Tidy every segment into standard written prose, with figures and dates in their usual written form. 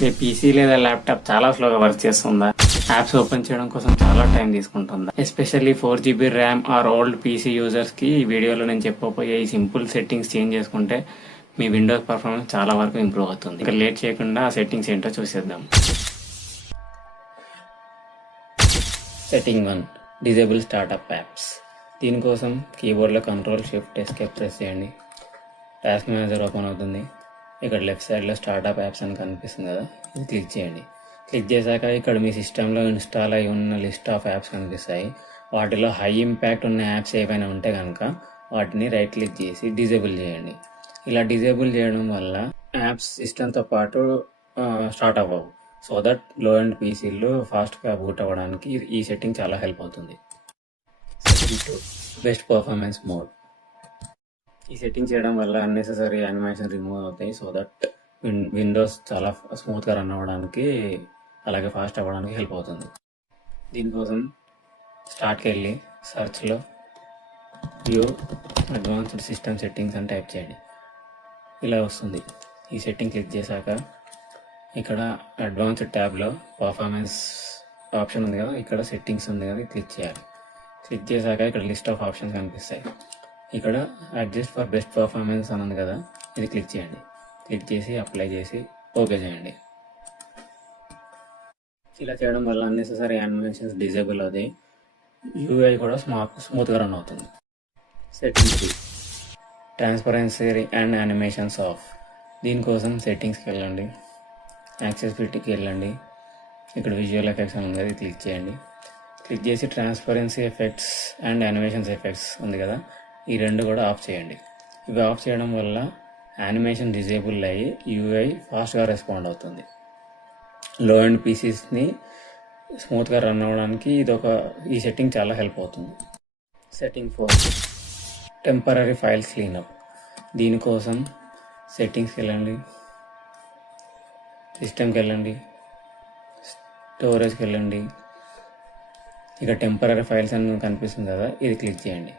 మీ PC లేదా laptop చాలా స్లోగా వర్క్ చేస్తుందా? యాప్స్ ఓపెన్ చేయడం కోసం చాలా టైం తీసుకుంటుందా? Especially 4 GB RAM or old PC యూజర్స్కి ఈ వీడియోలో నేను చెప్పబోయే ఈ సింపుల్ సెట్టింగ్స్ చేంజ్ చేసుకుంటే మీ విండోస్ పర్ఫార్మెన్స్ చాలా వరకు ఇంప్రూవ్ అవుతుంది. ఇక లేట్ చేయకుండా ఆ సెట్టింగ్స్ ఏంటో చూసేద్దాం. Setting 1, disable startup apps. దీనికోసం కీబోర్డ్లో Ctrl+Shift+Escape ప్రెస్ చేయండి. టాస్క్ మేనేజర్ ఓపెన్ అవుతుంది. ఇక్కడ లెఫ్ట్ సైడ్లో స్టార్ట్అప్ యాప్స్ అని కనిపిస్తుంది కదా, ఇది క్లిక్ చేయండి. క్లిక్ చేశాక ఇక్కడ మీ సిస్టంలో ఇన్స్టాల్ అయి ఉన్న లిస్ట్ ఆఫ్ యాప్స్ కనిపిస్తాయి. వాటిలో హై ఇంపాక్ట్ ఉన్న యాప్స్ ఏవైనా ఉంటే కనుక వాటిని రైట్ క్లిక్ చేసి డిజేబుల్ చేయండి. ఇలా డిజేబుల్ చేయడం వల్ల యాప్స్ సిస్టంతో పాటు స్టార్ట్ అవ్వవు. సో దట్ లో అండ్ పీసీలు ఫాస్ట్గా బూట్ అవ్వడానికి ఈ సెట్టింగ్ చాలా హెల్ప్ అవుతుంది. Setting 2, best performance mode. ఈ సెట్టింగ్ చేయడం వల్ల అన్నెసెసరీ యానిమేషన్ రిమూవ్ అవుతాయి. సో దట్ విండోస్ చాలా స్మూత్గా రన్ అవ్వడానికి అలాగే ఫాస్ట్ అవ్వడానికి హెల్ప్ అవుతుంది. దీనికోసం స్టార్ట్కి వెళ్ళి సర్చ్లో వ్యూ అడ్వాన్స్డ్ సిస్టమ్ సెట్టింగ్స్ అని టైప్ చేయండి. ఇలా వస్తుంది. ఈ సెట్టింగ్ క్లిక్ చేశాక ఇక్కడ అడ్వాన్స్డ్ ట్యాబ్లో పర్ఫార్మెన్స్ ఆప్షన్ ఉంది కదా, ఇక్కడ సెట్టింగ్స్ ఉంది కదా, క్లిక్ చేయాలి. క్లిక్ చేశాక ఇక్కడ లిస్ట్ ఆఫ్ ఆప్షన్స్ కనిపిస్తాయి. ఇక్కడ అడ్జస్ట్ ఫర్ బెస్ట్ పర్ఫార్మెన్స్ అని ఉంది కదా, ఇది క్లిక్ చేయండి. క్లిక్ చేసి అప్లై చేసి ఓకే చేయండి. ఇలా చేయడం వల్ల అన్నెసెసరీ యానిమేషన్స్ డిజేబుల్ అవుతాయి. యూఐ కూడా స్మూత్గా రన్ అవుతుంది. Setting 3, transparency and animations of. దీనికోసం సెట్టింగ్స్కి వెళ్ళండి, యాక్సెసిబిలిటీకి వెళ్ళండి. ఇక్కడ విజువల్ ఎఫెక్ట్స్ అని ఉంది కదా, క్లిక్ చేయండి. క్లిక్ చేసి transparency effects and animations effects ఉంది కదా, ఈ రెండు కూడా ఆఫ్ చేయండి. ఇవి ఆఫ్ చేయడం వల్ల యానిమేషన్ డిజేబుల్ అయ్యి యూఐ ఫాస్ట్గా రెస్పాండ్ అవుతుంది. లో అండ్ పీసీస్ని స్మూత్గా రన్ అవ్వడానికి ఈ సెట్టింగ్ చాలా హెల్ప్ అవుతుంది. Setting 4, temporary files cleanup. దీనికోసం సెట్టింగ్స్కి వెళ్ళండి, సిస్టమ్కి వెళ్ళండి, స్టోరేజ్కి వెళ్ళండి. ఇక టెంపరరీ ఫైల్స్ అని కనిపిస్తుంది కదా, ఇది క్లిక్ చేయండి.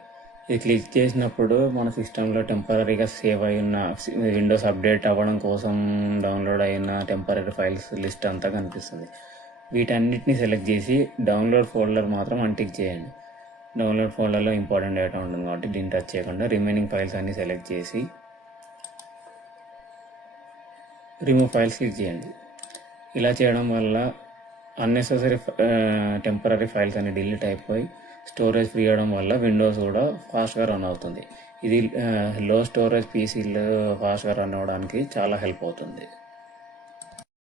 ఇది క్లిక్ చేసినప్పుడు మన సిస్టంలో టెంపరీగా సేవ్ అయి ఉన్న విండోస్ అప్డేట్ అవ్వడం కోసం డౌన్లోడ్ అయిన టెంపరీ ఫైల్స్ లిస్ట్ అంతా కనిపిస్తుంది. వీటన్నిటిని సెలెక్ట్ చేసి డౌన్లోడ్ ఫోల్డర్ మాత్రం అన్టిక్ చేయండి. డౌన్లోడ్ ఫోల్డర్లో ఇంపార్టెంట్ డేటా ఉంటుంది కాబట్టి దీన్ని టచ్ చేయకుండా రిమైనింగ్ ఫైల్స్ అన్ని సెలెక్ట్ చేసి రిమూవ్ ఫైల్స్ క్లిక్ చేయండి. ఇలా చేయడం వల్ల అన్నెసెసరీ టెంపరీ ఫైల్స్ అన్ని డిలీట్ అయిపోయి స్టోరేజ్ ఫ్రీ అవడం వల్ల విండోస్ కూడా ఫాస్ట్గా రన్ అవుతుంది. ఇది లో స్టోరేజ్ పీసీలు ఫాస్ట్గా రన్ అవ్వడానికి చాలా హెల్ప్ అవుతుంది.